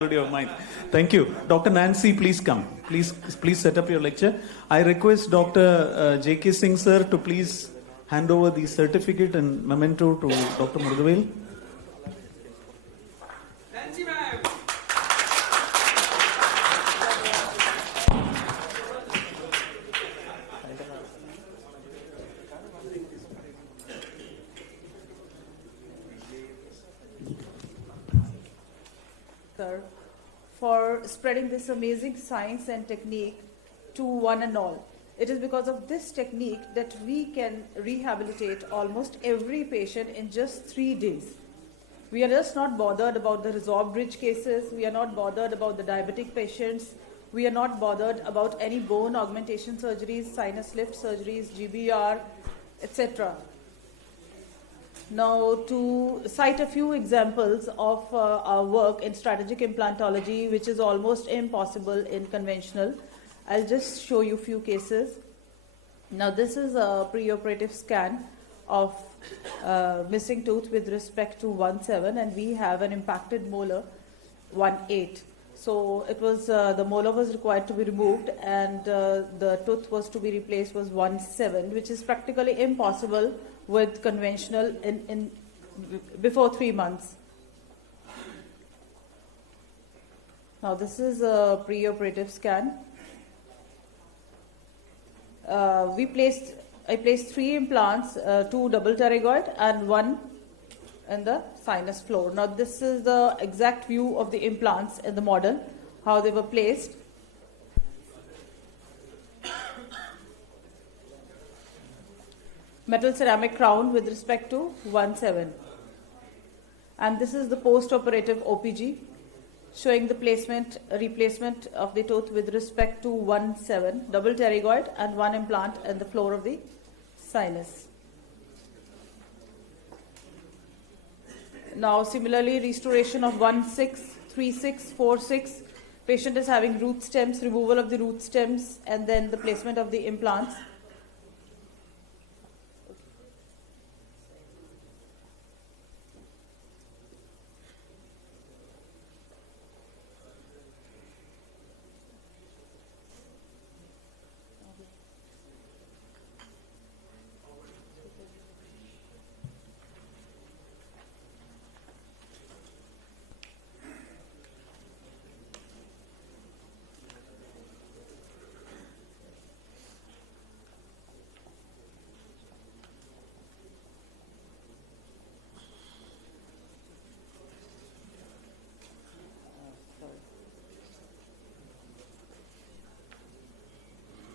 Of mine. Thank you. Dr. Nancy, please come. Please set up your lecture. I request Dr. J.K. Singh sir to please hand over the certificate and memento to Dr. Murudhavel. Nancy ma'am. For spreading this amazing science and technique to one and all. It is because of this technique that we can rehabilitate almost every patient in just 3 days. We are just not bothered about the resorbed bridge cases. We are not bothered about the diabetic patients. We are not bothered about any bone augmentation surgeries, sinus lift surgeries, GBR, etc. Now, to cite a few examples of our work in strategic implantology, which is almost impossible in conventional, I'll just show you a few cases. Now, this is a preoperative scan of missing tooth with respect to 1.7, and we have an impacted molar 1.8. So it was the molar was required to be removed, and the tooth was to be replaced was 1.7, which is practically impossible with conventional in before 3 months. Now this is a preoperative scan. I placed 3 implants, 2 double pterygoid and 1 in the sinus floor. Now this is the exact view of the implants in the model, how they were placed. Metal ceramic crown with respect to 1.7. And this is the post-operative OPG showing the replacement of the tooth with respect to 1.7, double pterygoid and 1 implant in the floor of the sinus. Now similarly, restoration of 1.6, 3.6, 4.6. Patient is having root stems, removal of the root stems, and then the placement of the implants.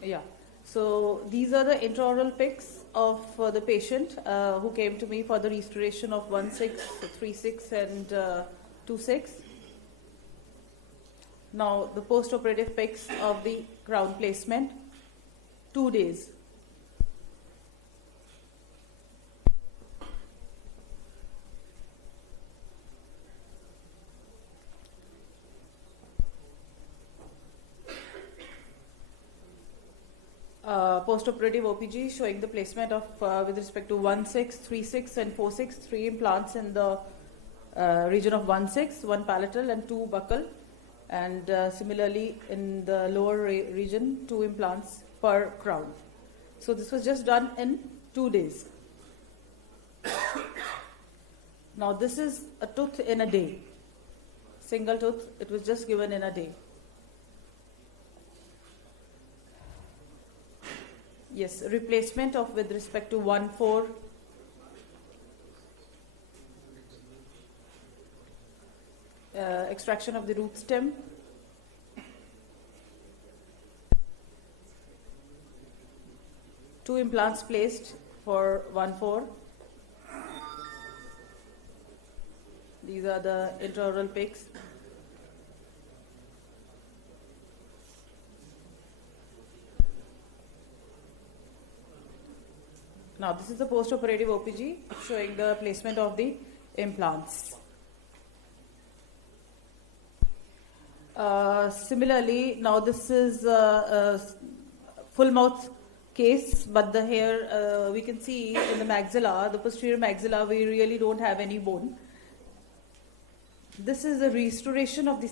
Yeah, so these are the intraoral pics of the patient who came to me for the restoration of 1.6, 3.6 and 2.6. Now the post-operative pics of the crown placement, 2 days. Post-operative OPG showing the placement of with respect to 1.6, 3.6 and 4.6, 3 implants in the region of 1.6, 1 palatal and 2 buccal, and similarly in the lower region 2 implants per crown. So this was just done in 2 days. Now this is a tooth in a day, single tooth, it was just given in a day. Yes, replacement of with respect to 1.4, extraction of the root stem, two implants placed for 1.4. These are the intraoral pics. Now this is the post-operative OPG showing the placement of the implants. Similarly, now this is a full mouth case, but the hair we can see in the maxilla, the posterior maxilla, we really don't have any bone. This is the restoration of the